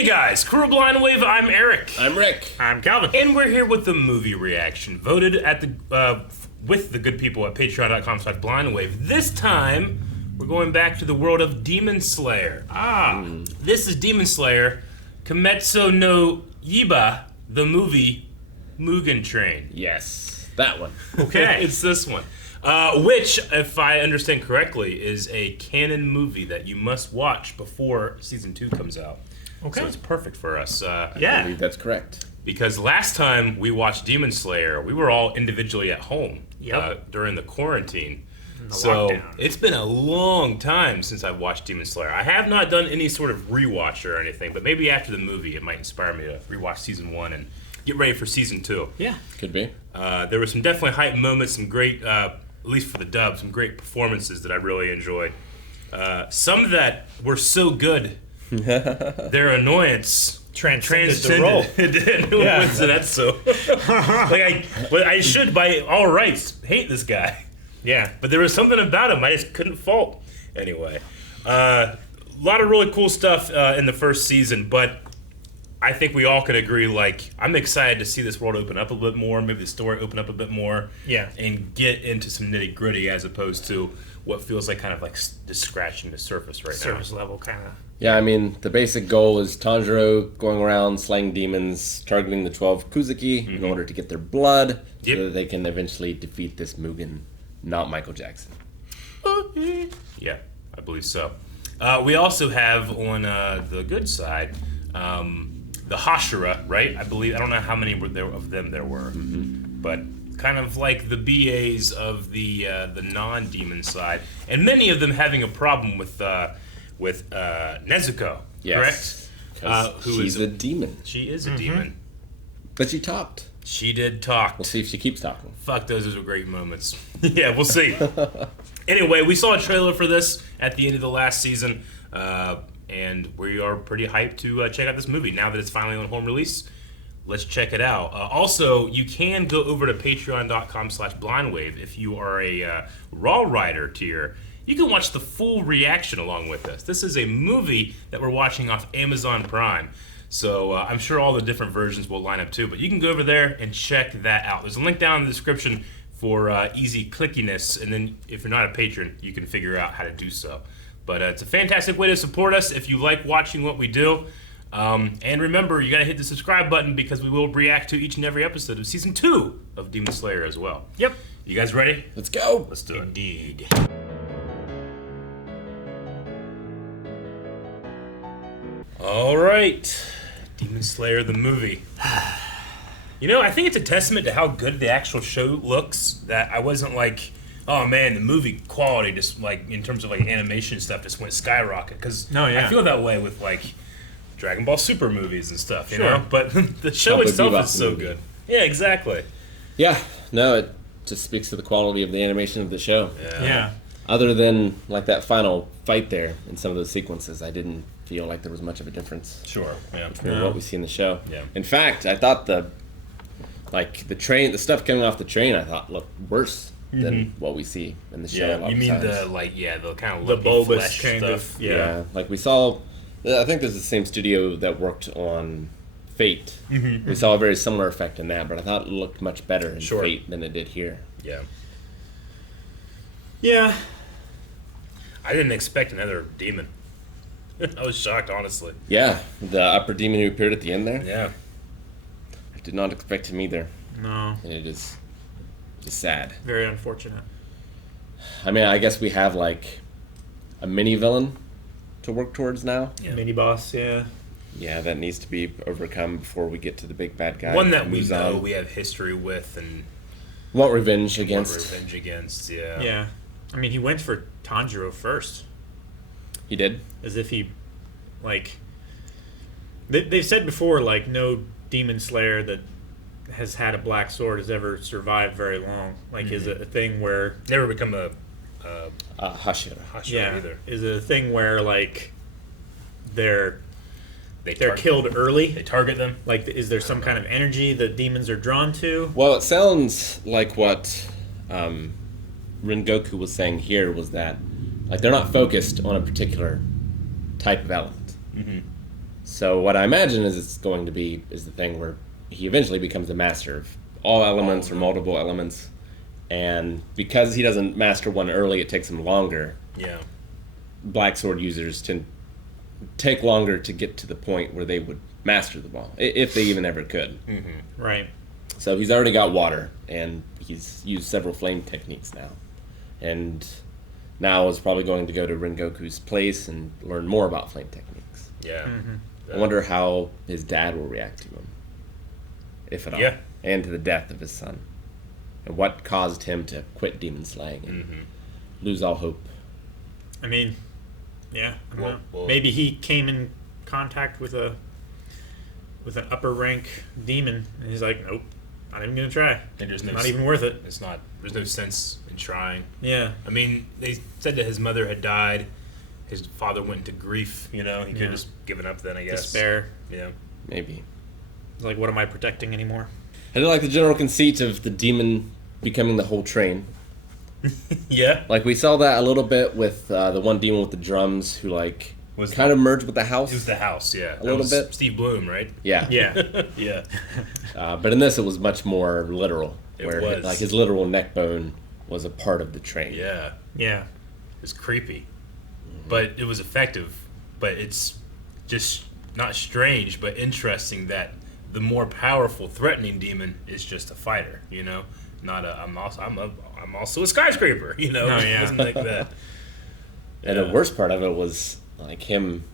Hey guys, Crew Blind Wave, I'm Eric. I'm Rick. I'm Calvin. And we're here with the movie reaction, voted at the with the good people at patreon.com/blindwave. This time, we're going back to the world of Demon Slayer. This is Demon Slayer, Kimetsu no Yaiba, the movie Mugen Train. Yes, that one. Okay, it's this one. Which, if I understand correctly, is a canon movie that you must watch before season 2 comes out. Okay. So it's perfect for us. I Yeah. believe that's correct. Because last time we watched Demon Slayer, we were all individually at home during the quarantine. Lockdown. It's been a long time since I've watched Demon Slayer. I have not done any sort of rewatch or anything, but maybe after the movie it might inspire me to rewatch season 1 and get ready for season 2. Yeah. Could be. There were some definitely hype moments, some great, at least for the dub, some great performances that I really enjoyed. Some that were so good, their annoyance Transcended the role. It did. Yeah. So, I should, by all rights, hate this guy. Yeah. But there was something about him I just couldn't fault. Anyway, a lot of really cool stuff in the first season, but I think we all could agree, I'm excited to see this world open up a bit more, maybe the story open up a bit more, and get into some nitty gritty as opposed to what feels like kind of like just scratching the surface right now. Surface level kind of. Yeah, I mean, the basic goal is Tanjiro going around slaying demons, targeting the 12 Kuzuki in order to get their blood so that they can eventually defeat this Mugen, not Michael Jackson. Yeah, I believe so. We also have on the good side the Hashira, right? I don't know how many of them there were, but kind of like the BAs of the non-demon side, and many of them having a problem with Nezuko, Yes. correct? She's a demon. She is a demon. But she talked. She did talk. We'll see if she keeps talking. Fuck, those are great moments. Yeah, we'll see. Anyway, we saw a trailer for this at the end of the last season, and we are pretty hyped to check out this movie now that it's finally on home release. Let's check it out. Also, you can go over to patreon.com/blindwave if you are a Raw Rider tier. You can watch the full reaction along with us. This is a movie that we're watching off Amazon Prime. So I'm sure all the different versions will line up too, but you can go over there and check that out. There's a link down in the description for easy clickiness, and then if you're not a patron, you can figure out how to do so. But it's a fantastic way to support us if you like watching what we do. And remember, you gotta hit the subscribe button because we will react to each and every episode of Season 2 of Demon Slayer as well. Yep. You guys ready? Let's go. Let's do it. Indeed. All right. Demon Slayer, the movie. You know, I think it's a testament to how good the actual show looks that I wasn't like, oh man, the movie quality just in terms of animation stuff just went skyrocket. Because I feel that way with Dragon Ball Super movies and stuff, you know? But the show Cowboy itself Bebop is so movie. good. Yeah, exactly. Yeah, no, it just speaks to the quality of the animation of the show. Yeah. Other than that final fight there in some of those sequences, I didn't feel like there was much of a difference Sure. Yeah. between what we see in the show. Yeah. In fact, I thought the stuff coming off the train, I thought looked worse than what we see in the show. Yeah. You mean the the kind of The lumpy bulbous flesh kind stuff. of. Yeah. like we saw. I think there's the same studio that worked on Fate. We saw a very similar effect in that, but I thought it looked much better in Fate than it did here. Yeah. Yeah. I didn't expect another demon. I was shocked, honestly. Yeah, the upper demon who appeared at the end there. Yeah. I did not expect him either, No. and it is sad. Very unfortunate. I mean, I guess we have a mini villain to work towards now. Yeah. Mini boss, yeah. Yeah, that needs to be overcome before we get to the big bad guy. One that we Muzan. know we have history with and want revenge want against. revenge against. Yeah. Yeah. I mean, he went for Tanjiro first. He did. As if he, they've said before, no demon slayer that has had a black sword has ever survived very long. Is it a thing where... Never become a Hashira. Hashira either. Is it a thing where, they're They killed early? They target them. Is there some kind of energy that demons are drawn to? Well, it sounds like what Rengoku was saying here was that they're not focused on a particular type of element. So what I imagine is it's going to be is the thing where he eventually becomes the master of all elements or multiple elements, and because he doesn't master one early, it takes him longer. Yeah. Black sword users tend take longer to get to the point where they would master the ball, if they even ever could. Mm-hmm. Right. So he's already got water, and he's used several flame techniques now. And now is probably going to go to Rengoku's place and learn more about flame techniques. Yeah. I wonder how his dad will react to him, if at all. Yeah. And to the death of his son. And what caused him to quit demon slaying and lose all hope. I mean, yeah. I don't know. Well, maybe he came in contact with an upper rank demon, and he's like, nope, not even gonna try. And there's no not even worth it. It's not. There's no sense in trying. Yeah. I mean, they said that his mother had died. His father went into grief. You know, he could have just given up then. I guess. Despair. Yeah. Maybe. It's like, what am I protecting anymore? I did like the general conceit of the demon becoming the whole train. Yeah. Like, we saw that a little bit with the one demon with the drums who, like, Was kind of merged with the house. It was the house. Yeah. A little bit. Steve Bloom, right? Yeah. Yeah. Yeah. But in this, it was much more literal. It where was. Like, his literal neck bone was a part of the train. Yeah. Yeah. It was creepy, but it was effective. But it's just not strange, but interesting that the more powerful, threatening demon is just a fighter. You know, not a. I'm also a skyscraper. You know, Oh, yeah. It wasn't like that. And the worst part of it was, like, him...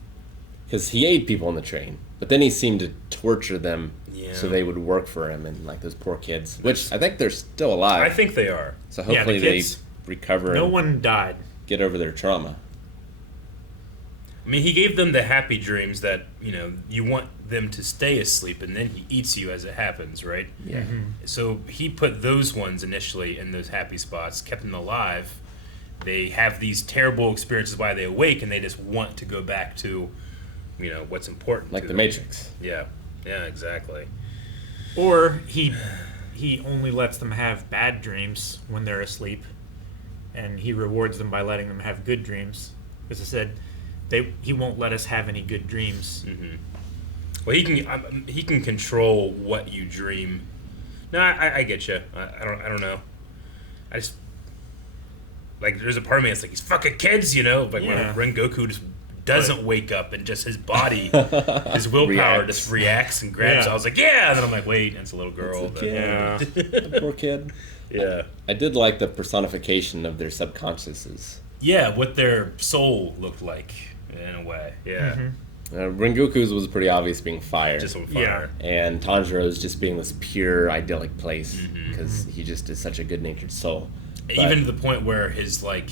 Because he ate people on the train, but then he seemed to torture them so they would work for him, and, like, those poor kids. Which, I think they're still alive. I think they are. So Yeah, the hopefully kids- they recover No and one died. get over their trauma. I mean, he gave them the happy dreams that, you know, you want them to stay asleep, and then he eats you as it happens, right? Yeah. So he put those ones initially in those happy spots, kept them alive. They have these terrible experiences while they awake, and they just want to go back to, you know, what's important. Like to the them. Matrix. Yeah, yeah, exactly. Or he only lets them have bad dreams when they're asleep, and he rewards them by letting them have good dreams. As I said, he won't let us have any good dreams. Well, he can control what you dream. No, I get you. I don't know. I just like there's a part of me that's like, he's fucking kids, you know. Like Yeah. when Rengoku just doesn't wake up and just his body, his willpower Reacts. just reacts and grabs. Yeah. I was like, yeah. And then I'm like, wait, it's a little girl. It's a kid. Yeah. Poor kid. Yeah. I did like the personification of their subconsciouses. Yeah, what their soul looked like in a way. Yeah. Rengoku's was pretty obvious being fire. Just on fire. And Tanjiro's just being this pure, idyllic place because he just is such a good-natured soul. But- Even to the point where his like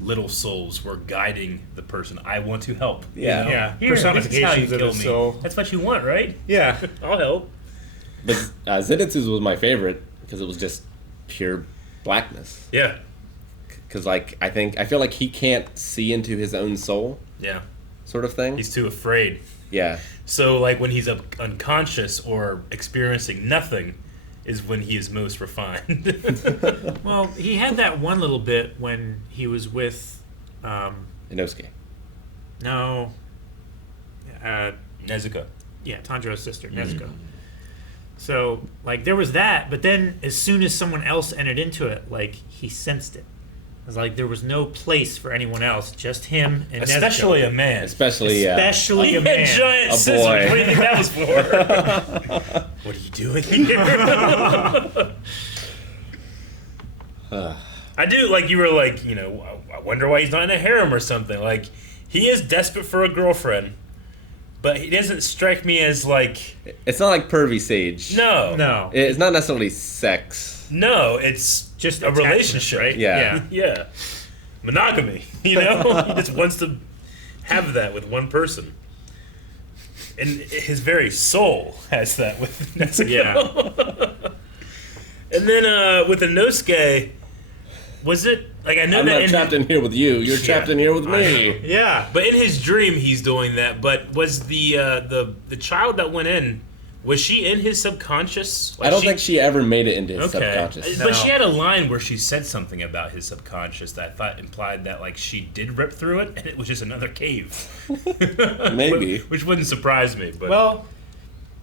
little souls were guiding the person. I want to help. Yeah. You know? Yeah. Here, this is how you Personifications of kill his me. soul. That's what you want, right? Yeah. I'll help. But Zenitsu's was my favorite because it was just pure blackness. Yeah. Because, like, I feel like he can't see into his own soul, Yeah. sort of thing. He's too afraid. Yeah. So, like, when he's unconscious or experiencing nothing is when he is most refined. Well, he had that one little bit when he was with, Inosuke. no, Nezuko. yeah, Tanjiro's sister, Nezuko. So, like, there was that, but then as soon as someone else entered into it, like, he sensed it. It was like there was no place for anyone else, just him and Especially Nezuko. a man. Especially, Especially He a had man. giant A scissors. boy. What do you think that was for? What are you doing here? I do, like, you were like, you know, I wonder why he's not in a harem or something. Like, he is desperate for a girlfriend, but he doesn't strike me as, like, It's not like pervy sage. no. No. It's not necessarily sex. No, it's Just a attachment, relationship. right? Yeah. Yeah. Monogamy, you know? He just wants to have that with one person. And his very soul has that with Nezuko. Yeah. And then with Inosuke, was it like I know I'm that not trapped in here with you. You're trapped in here with me. Yeah. but in his dream he's doing that. But was the child that went in Was she in his subconscious? I don't think she ever made it into his subconscious. But she had a line where she said something about his subconscious that I thought implied that like she did rip through it and it was just another cave. Maybe. Which wouldn't surprise me. But Well,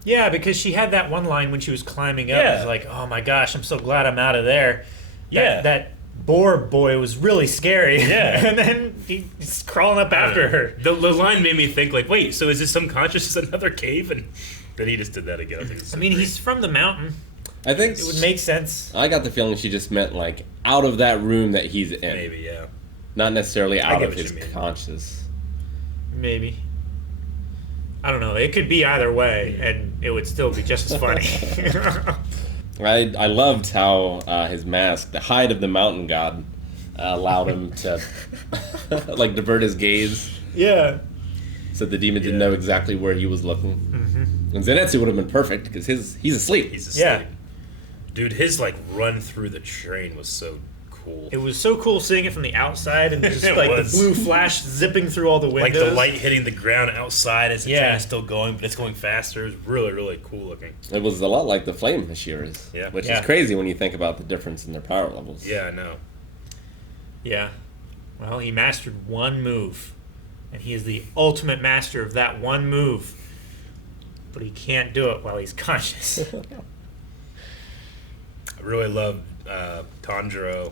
yeah, because she had that one line when she was climbing up. Yeah. It was like, oh my gosh, I'm so glad I'm out of there. Yeah. That boar boy was really scary. Yeah. And then he's crawling up after her. The line made me think like, wait, so is his subconscious another cave? And then he just did that again. I mean, he's from the mountain. I think It would make sense. I got the feeling she just meant like out of that room that he's in. Maybe, yeah. Not necessarily out get of what his you mean. conscious. Maybe. I don't know. It could be either way, and it would still be just as funny. I loved how his mask, the hide of the mountain god, allowed him to like divert his gaze, Yeah. so the demon didn't know exactly where he was looking. Mm-hmm. And Zenitsu would have been perfect because he's asleep. He's asleep. Yeah. Dude, his like run through the train was so cool. It was so cool seeing it from the outside and just It like was. the blue flash zipping through all the Like windows. the light hitting the ground outside as the Yeah. train is still going, but it's going faster. It's really, really cool looking. It was a lot like the flame Hashiras, Yeah. which Yeah. is crazy when you think about the difference in their power levels. Yeah, I know. Yeah. Well, he mastered one move, and he is the ultimate master of that one move. But he can't do it while he's conscious. I really love Tanjiro.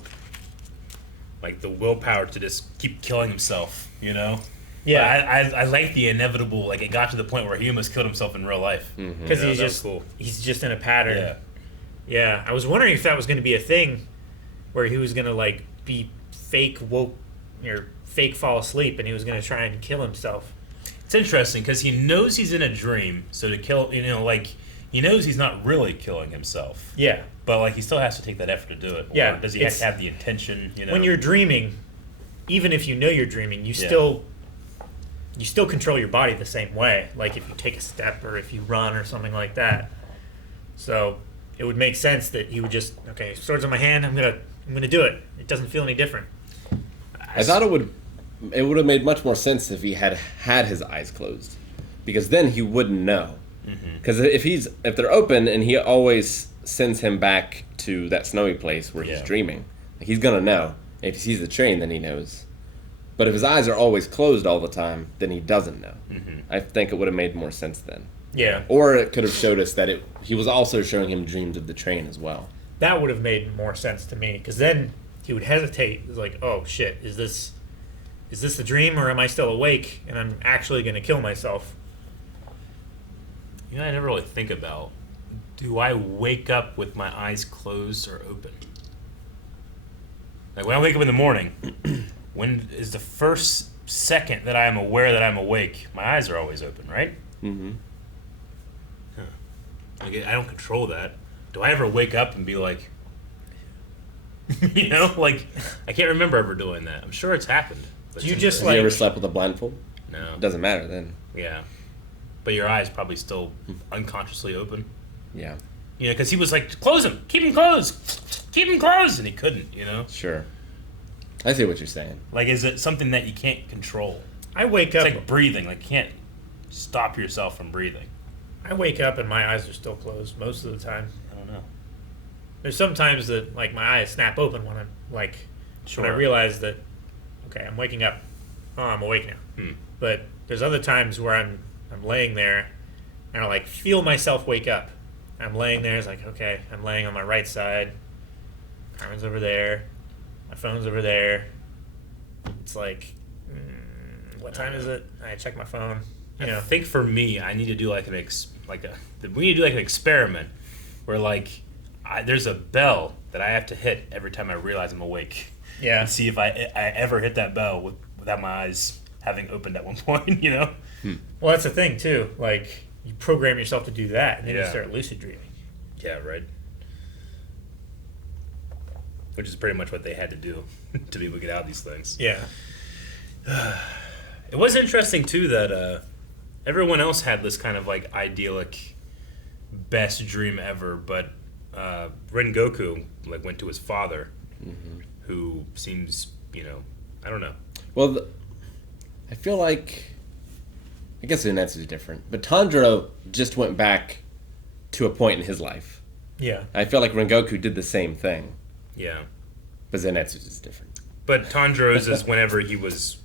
Like the willpower to just keep killing himself, you know? Yeah. But I like the inevitable, like it got to the point where he almost killed himself in real life. Because You know, he's that was just cool. he's just in a pattern. Yeah. Yeah. I was wondering if that was going to be a thing where he was going to like be fake woke or fake fall asleep and he was going to try and kill himself. It's interesting because he knows he's in a dream, so to kill, you know, like he knows he's not really killing himself, Yeah. but like he still has to take that effort to do it. Yeah, Or does he have it's- to have the intention? You know, When you're dreaming, even if you know you're dreaming, you still control your body the same way. Like if you take a step or if you run or something like that. So it would make sense that he would just swords in my hand. I'm gonna do it. It doesn't feel any different. I thought it would have made much more sense if he had his eyes closed, because then he wouldn't know. Because if they're open and he always sends him back to that snowy place where he's Yeah. dreaming, he's gonna know. If he sees the train, then he knows. But if his eyes are always closed all the time, then he doesn't know. I think it would have made more sense then. Yeah, Or it could have showed us that he was also showing him dreams of the train as well. that would have made more sense to me. Because then he would hesitate. It's like, oh shit, is this the dream or am I still awake and I'm actually gonna kill myself? You know, I never really think about, do I wake up with my eyes closed or open? Like when I wake up in the morning, when is the first second that I am aware that I'm awake? My eyes are always open, right? Mm-hmm. Like I don't control that. Do I ever wake up and be like, you know, like I can't remember ever doing that. I'm sure it's happened. But Do you it's just, Have interesting. you ever slept with a blindfold? No. It doesn't matter then. Yeah. But your eyes probably still unconsciously open. Yeah, You know, because he was like, close them, keep them closed, keep them closed, and he couldn't. You know, sure. I see what you're saying. like is it something that you can't control? I wake It's up. like breathing. Like you can't stop yourself from breathing. I wake up and my eyes are still closed most of the time. I don't know. There's sometimes that like my eyes snap open when I'm like when I Sure. realize that I'm waking up. Oh, I'm awake now. But there's other times where I'm laying there and I like feel myself wake up. I'm laying there. It's like I'm laying on my right side. Carmen's over there. My phone's over there. It's like, what time is it? I check my phone. You know. I think for me, I need to do like we need to do like an experiment where like there's a bell that I have to hit every time I realize I'm awake. Yeah. And see if I ever hit that bell without my eyes having opened at one point. You know. Well, that's the thing too. Like you program yourself to do that, and then you Yeah. start lucid dreaming. Yeah. Right. Which is pretty much what they had to do to be able to get out of these things. Yeah. It was interesting too that everyone else had this kind of like idyllic best dream ever, but Rengoku like went to his father, who seems, you know, I don't know. Well, I feel like, I guess Zenitsu is different, but Tanjiro just went back to a point in his life. Yeah. I feel like Rengoku did the same thing, Yeah. but Zenitsu's is different. But Tanjiro's is whenever he was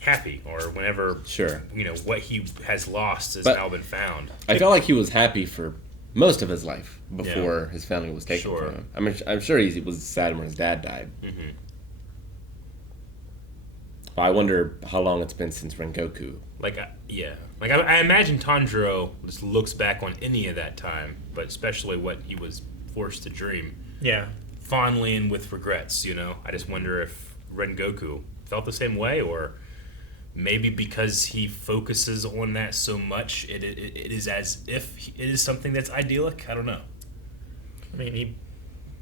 happy, or whenever Sure. What he has lost has But- now been found. I felt like he was happy for most of his life before his family was taken Sure. from him. I'm sure he was sad when his dad died. Mm-hmm. But I wonder how long it's been since Rengoku. I imagine Tanjiro just looks back on any of that time, but especially what he was forced to dream, Yeah. fondly and with regrets. I just wonder if Rengoku felt the same way, or maybe because he focuses on that so much, it is as if it is something that's idyllic. I don't know. I mean, he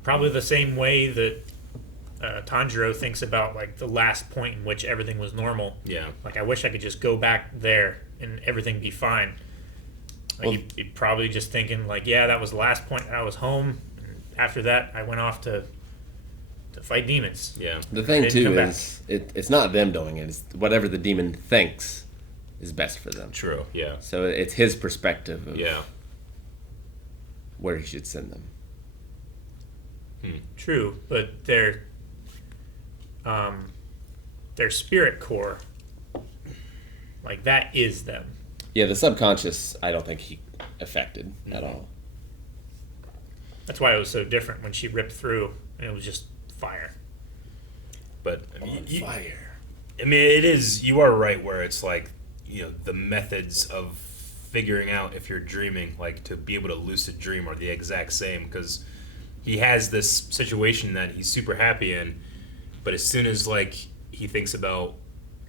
probably the same way that Tanjiro thinks about like the last point in which everything was normal. Yeah. Like, I wish I could just go back there and everything be fine. Like, Well- he'd probably just thinking like, yeah, that was the last point I was home. And after that, I went off to fight demons. Yeah. The thing Didn't too come back. is it's not them doing it. It's whatever the demon thinks is best for them. True. Yeah. So it's his perspective of Yeah. where he should send them. True, but their spirit core, like, that is them. Yeah, the subconscious, I don't think he affected at all. That's why it was so different when she ripped through and it was just fire. But Fire. I mean, it is. You are right where it's like, the methods of figuring out if you're dreaming, like to be able to lucid dream, are the exact same, because he has this situation that he's super happy in, but as soon as like he thinks about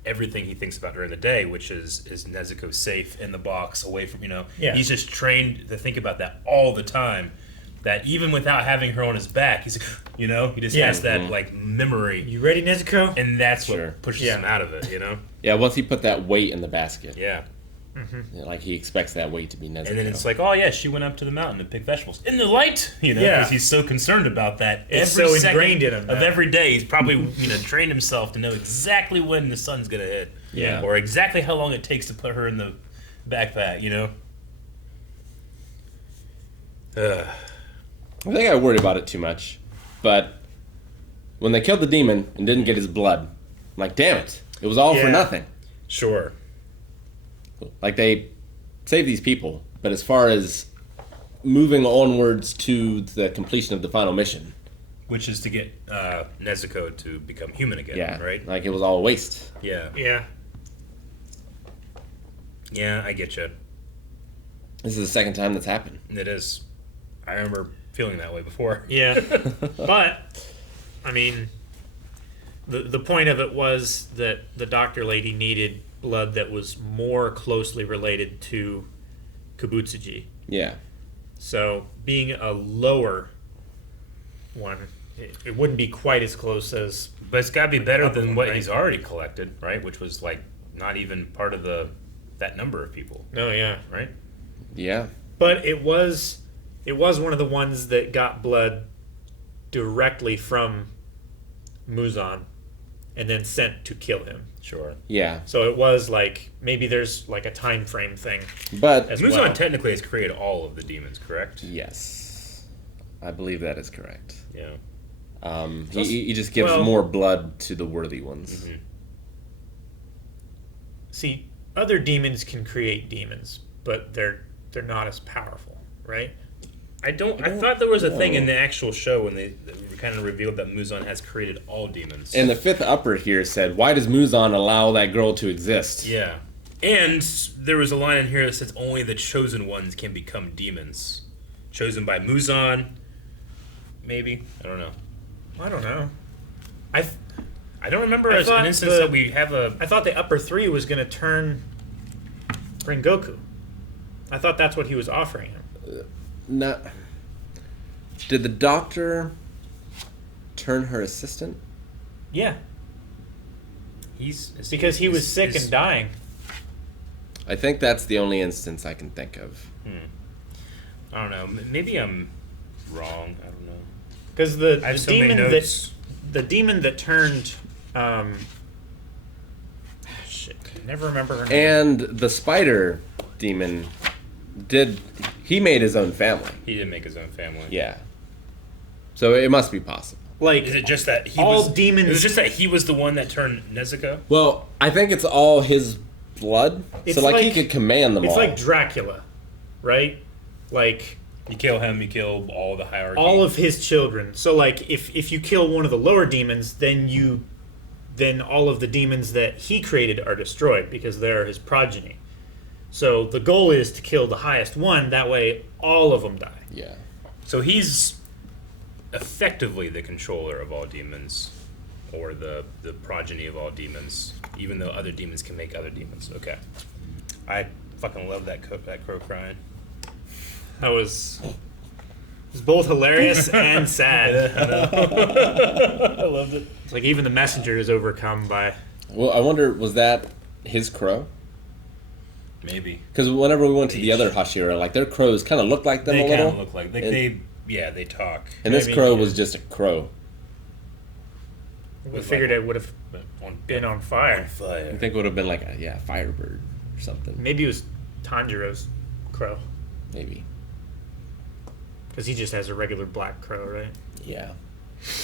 everything he thinks about during the day, which is Nezuko safe in the box away from, Yeah. he's just trained to think about that all the time. That even without having her on his back, he's like, he just Yeah. has that like memory, You ready, Nezuko? and that's Sure. what pushes Yeah. him out of it. Yeah, once he put that weight in the basket, Yeah. like he expects that weight to be Nezuko. And then it's like, oh yeah, she went up to the mountain to pick vegetables in the light, because Yeah. he's so concerned about that. It's every so second ingrained in him of now. every day. He's probably trained himself to know exactly when the sun's gonna hit, Yeah. or exactly how long it takes to put her in the backpack. I think I worried about it too much, but when they killed the demon and didn't get his blood, I'm like, damn it, it was all for Yeah. nothing. Sure. Like, they saved these people, but as far as moving onwards to the completion of the final mission, Which is to get Nezuko to become human again, yeah, right? like it was all a waste. Yeah. Yeah. Yeah, I get you. This is the second time that's happened. It is. I remember feeling that way before. Yeah. But, I mean, the point of it was that the doctor lady needed blood that was more closely related to Kabutsuji. Yeah. So, being a lower one, it wouldn't be quite as close as... But it's got to be better Upper than one, what right? he's already collected, right? Which was like not even part of that number of people, No, yeah. right? Yeah. But it was one of the ones that got blood directly from Muzan and then sent to kill him. Sure. Yeah. So it was like, maybe there's like a time frame thing. But As Muzan well. technically has created all of the demons, correct? yes, I believe that is correct. Yeah. He just gives well- more blood to the worthy ones. Mhm. See, other demons can create demons, but they're not as powerful, right? I thought there was a thing in know. the actual show when they kind of revealed that Muzan has created all demons. And the fifth upper here said, "Why does Muzan allow that girl to exist?" yeah. And there was a line in here that says only the chosen ones can become demons. Chosen by Muzan, maybe? I don't know. I don't know. I don't remember I as an thought instance the- that we have a... I thought the upper three was going to turn Rengoku. I thought that's what he was offering him. No. Did the doctor turn her assistant? Yeah, He's because he was sick he's- and dying. I think that's the only instance I can think of. I don't know. Maybe I'm wrong. I don't know. Because I the have so many demon notes. that turned shit, I never remember her name. And the spider demon He made his own family. He did make his own family. Yeah. So it must be possible. Like, Is it just that he all was, demons... Is it just that he was the one that turned Nezuko? Well, I think it's all his blood. It's so, he like- could command them It's all. like Dracula, right? Like, You kill him, you kill all the hierarchy. all of his children. So, like, if you kill one of the lower demons, then all of the demons that he created are destroyed because they're his progeny. So the goal is to kill the highest one. That way, all of them die. Yeah. So he's effectively the controller of all demons, or the progeny of all demons, even though other demons can make other demons. Okay. I fucking love that crow crying. That was... It was both hilarious and sad. I loved it. It's like even the messenger is overcome by... Well, I wonder, was that his crow? Maybe. Because whenever we went to the other Hashira, like, their crows kind of looked like them They a kind little. of look like they talk. And this Maybe, crow yeah. was just a crow. We figured it would have been on fire. I Fire. think it would have been like a firebird or something. Maybe it was Tanjiro's crow. Maybe. Because he just has a regular black crow, right? Yeah.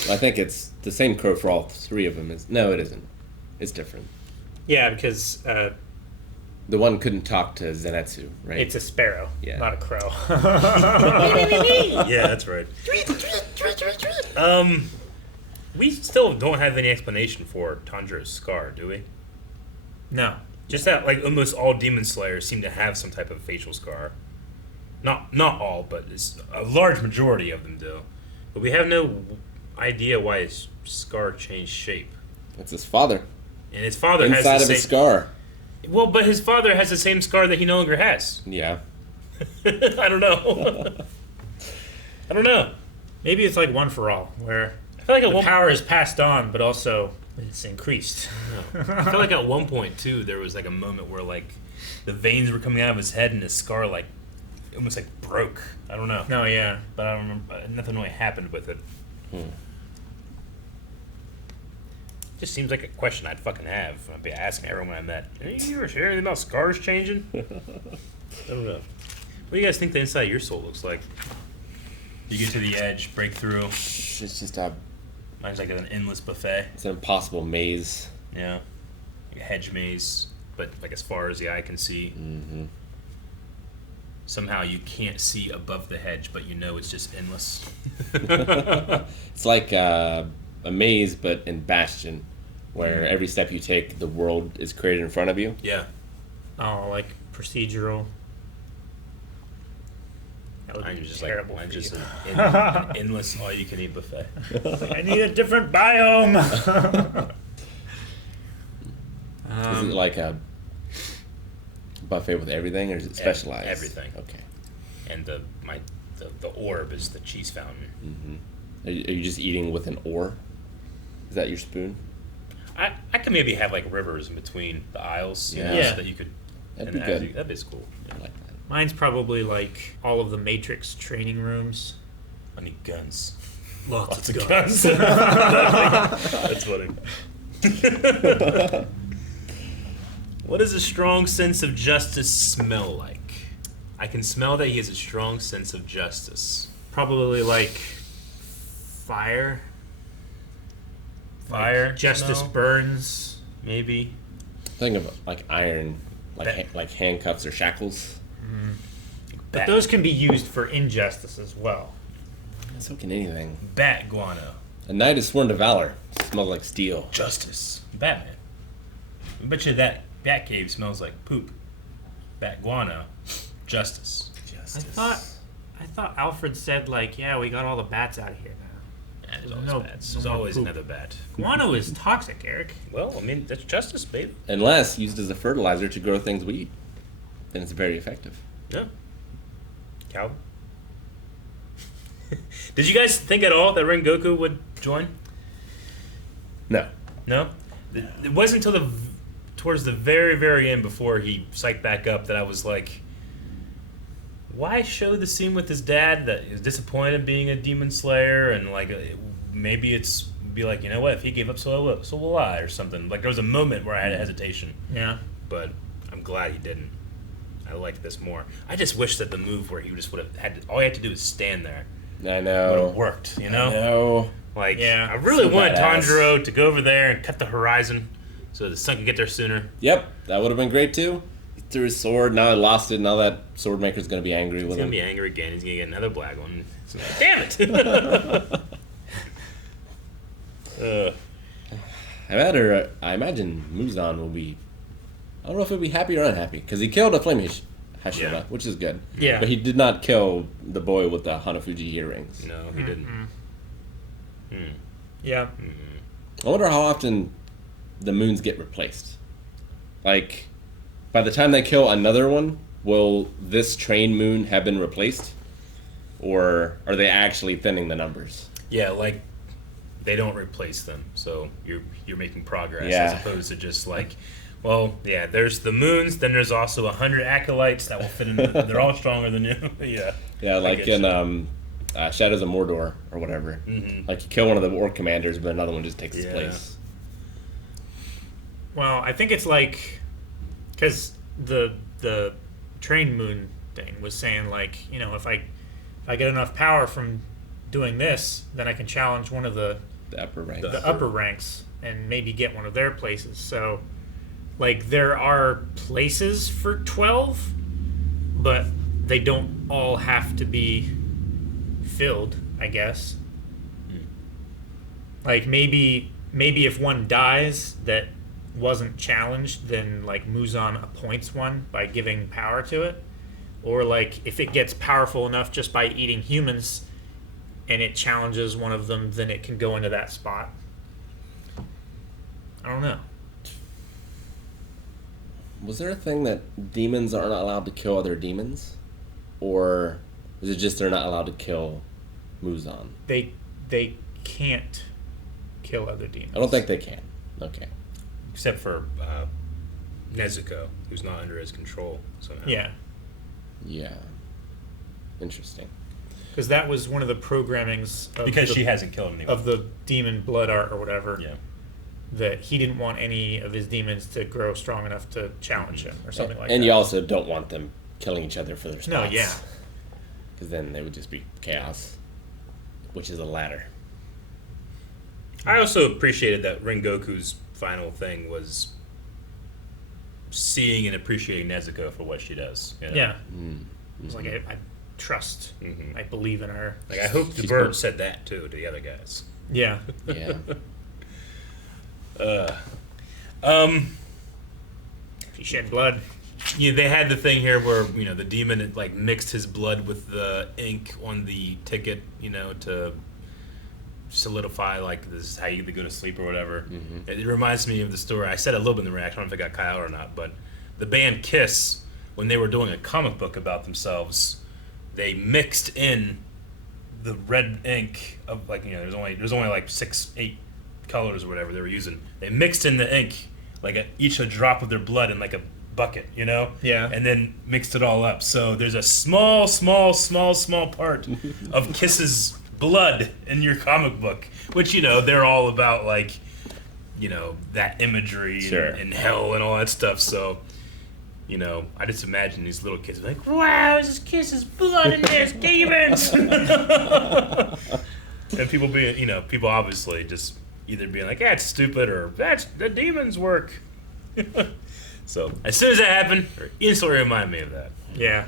I think it's the same crow for all three of them. No, it isn't. It's different. Yeah, because The one couldn't talk to Zenitsu, right? it's a sparrow, Yeah. not a crow. Yeah, that's right. We still don't have any explanation for Tanjiro's scar, do we? No. Just that, like, almost all demon slayers seem to have some type of facial scar. Not all, but it's a large majority of them do. But we have no idea why his scar changed shape. It's his father. And his father Inside has of the his same. scar. Well, but his father has the same scar that he no longer has. Yeah. I don't know. I don't know. Maybe it's like one for all, where I feel like at the one power is passed on, but also it's increased. I feel like at one point too, there was like a moment where like the veins were coming out of his head and his scar like almost like broke. I don't know, No, yeah. but I don't remember. Nothing really happened with it. Just seems like a question I'd fucking have. I'd be asking everyone I met. Hey, you ever hear anything about scars changing? I don't know. What do you guys think the inside of your soul looks like? You get to the edge, break through. It's just Mine's like an endless buffet. it's an impossible maze. Yeah, like a hedge maze, but like as far as the eye can see. Mm-hmm. Somehow you can't see above the hedge, but you know it's just endless. It's like a maze, but in Bastion, where every step you take, the world is created in front of you. Yeah. Oh, like procedural. That would I'm be just terrible. like, I'm for just you. an endless all-you-can-eat buffet. I need a different biome. Is it like a buffet with everything, or is it specialized? Everything. Okay. And the orb is the cheese fountain. Mm-hmm. Are you just eating with an oar? Is that your spoon? I could maybe have like rivers in between the aisles, you know, Yeah. so that you could. That'd and be as good. you- that'd be cool. I like that. Mine's probably like all of the Matrix training rooms. I need guns. Lots, of guns. That's funny. What does a strong sense of justice smell like? I can smell that he has a strong sense of justice. Probably like fire. Fire. Like justice smell, burns. maybe. Think of like iron, like That- like handcuffs or shackles. But those can be used for injustice as well. So can anything. Bat guano. A knight is sworn to valor. Smells like steel. Justice. Batman. I bet you that bat cave smells like poop. Bat guano. Justice. I thought Alfred said like, yeah, we got all the bats out of here now. And there's always No, bats. no There's more always poop. another bat. Guano is toxic, Eric. Well, I mean, that's justice, babe. Unless used as a fertilizer to grow things we eat, then it's very effective. Yeah. Calvin? Did you guys think at all that Rengoku would join? No. No? It wasn't until towards the very, very end before he psyched back up that I was like, why show the scene with his dad that is disappointed being a demon slayer and like maybe it's be like, you know what, if he gave up so will I or something. Like there was a moment where I had a hesitation, Yeah. but I'm glad he didn't. I liked this more. I just wish that the move where he just would have had to, all he had to do is stand there. I know. Would have worked, you know? I know. Like, Yeah. I really So wanted badass. Tanjiro to go over there and cut the horizon so the sun could get there sooner. Yep, that would have been great too. He threw his sword, now he lost it, now that sword maker's gonna be angry He's with going him. to be angry again. He's going to get another black one. So, damn it! I imagine Muzan will be. I don't know if he'll be happy or unhappy because he killed a flame Hashira, Yeah. which is good. Yeah. But he did not kill the boy with the Hanafuji earrings. No, he didn't. Yeah. I wonder how often the moons get replaced. Like, by the time they kill another one, will this train moon have been replaced, or are they actually thinning the numbers? Yeah, like they don't replace them, so you're making progress Yeah. as opposed to just like, well, yeah. There's the moons, then there's also 100 acolytes that will fit in. They're all stronger than you. Yeah. Yeah, I like get in you. Shadows of Mordor or whatever. Mhm. Like you kill one of the orc commanders, but another one just takes his Yeah. place. Well, I think it's like because the train moon thing was saying like, you know, if I get enough power from doing this, then I can challenge one of the The upper ranks. upper ranks and maybe get one of their places. So, like, there are places for 12, but they don't all have to be filled, I guess. Like, maybe if one dies that wasn't challenged, then, like, Muzan appoints one by giving power to it. Or, like, if it gets powerful enough just by eating humans and it challenges one of them, then it can go into that spot. I don't know. Was there a thing that demons are not allowed to kill other demons? Or is it just they're not allowed to kill Muzan? They can't kill other demons. I don't think they can. Okay. Except for Nezuko, who's not under his control somehow. Yeah, Yeah. Interesting. because that was one of the programmings of Because the, she hasn't killed anyone. of the demon blood art or whatever. Yeah. That he didn't want any of his demons to grow strong enough to challenge him or something like that. And you also don't want them killing each other for their spots. No, yeah. Because then they would just be chaos, which is a ladder. I also appreciated that Rengoku's final thing was seeing and appreciating Nezuko for what she does. You know? Yeah. Mm. It's like I trust, I believe in her. Like, I hope the She's bird cool. said that, too, to the other guys. Yeah. Yeah. She shed blood. Yeah, they had the thing here where, you know, the demon had, like, mixed his blood with the ink on the ticket, you know, to solidify, like, this is how you go to sleep or whatever. It reminds me of the story. I said a little bit in the reaction. I don't know if it got cut out or not, but the band Kiss, when they were doing a comic book about themselves, they mixed in the red ink of, like, you know, there's only like 8 colors or whatever they were using. They mixed in the ink, like each a drop of their blood in like a bucket, you know? Yeah. And then mixed it all up. So there's a small part of Kiss's blood in your comic book, which, you know, they're all about, like, you know, that imagery Sure. and hell and all that stuff. So, you know, I just imagine these little kids like, wow, this Kiss's blood in there's demons. And people being, you know, people obviously just either being like, yeah, it's stupid, or that's the demons work. So as soon as that happened, it instantly reminded me of that. Yeah.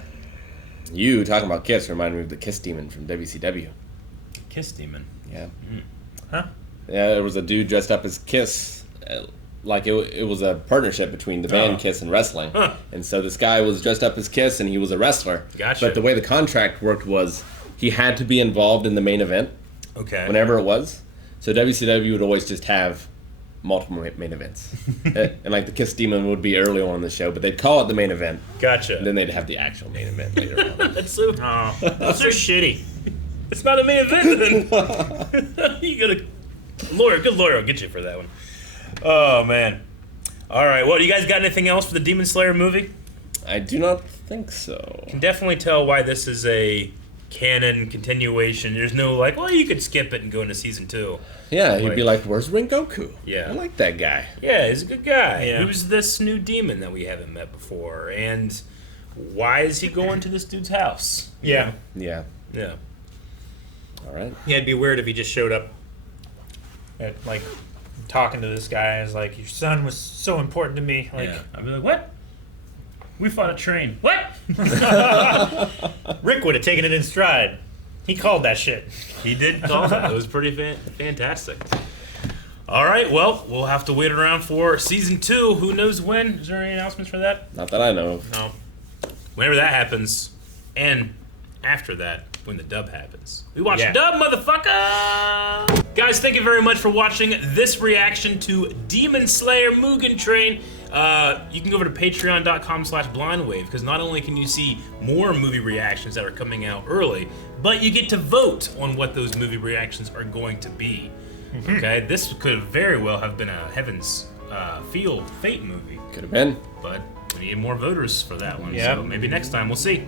You talking about Kiss reminded me of the Kiss Demon from WCW. Kiss demon. Yeah. Huh? Yeah, there was a dude dressed up as Kiss. Like it was a partnership between the band Oh. Kiss and wrestling. Huh. And so this guy was dressed up as Kiss and he was a wrestler. Gotcha. But the way the contract worked was he had to be involved in the main event Okay. whenever it was. So WCW would always just have multiple main events. And like the Kiss Demon would be early on in the show, but they'd call it the main event. Gotcha. And then they'd have the actual main event later on. That's so. Oh, those are shitty. It's not a main event then. You got a lawyer. Good lawyer will get you for that one. Oh man. All right. Well, you guys got anything else for the Demon Slayer movie? I do not think so. Can definitely tell why this is a canon continuation. There's no like, well, you could skip it and go into season 2. Yeah, he'd Like- be like, "Where's Rengoku?" Yeah. I like that guy. Yeah, he's a good guy. Yeah. Who's this new demon that we haven't met before? And why is he going to this dude's house? Yeah. Yeah. Yeah. All right. Yeah, it'd be weird if he just showed up at, like, talking to this guy and is like, your son was so important to me. Like, Yeah. I'd be like, what? We fought a train. What? Rick would have taken it in stride. He called that shit. He did call that. It was pretty fantastic. All right, well, we'll have to wait around for season 2. Who knows when? Is there any announcements for that? Not that I know of. No. Whenever that happens, and after that, when the dub happens. We watch Yeah. dub, motherfucker! Guys, thank you very much for watching this reaction to Demon Slayer Mugen Train. You can go over to patreon.com/blindwave, because not only can you see more movie reactions that are coming out early, but you get to vote on what those movie reactions are going to be. Okay, this could very well have been a Heaven's Feel Fate movie, Could have been. but we need more voters for that one, Yeah. so maybe next time, we'll see.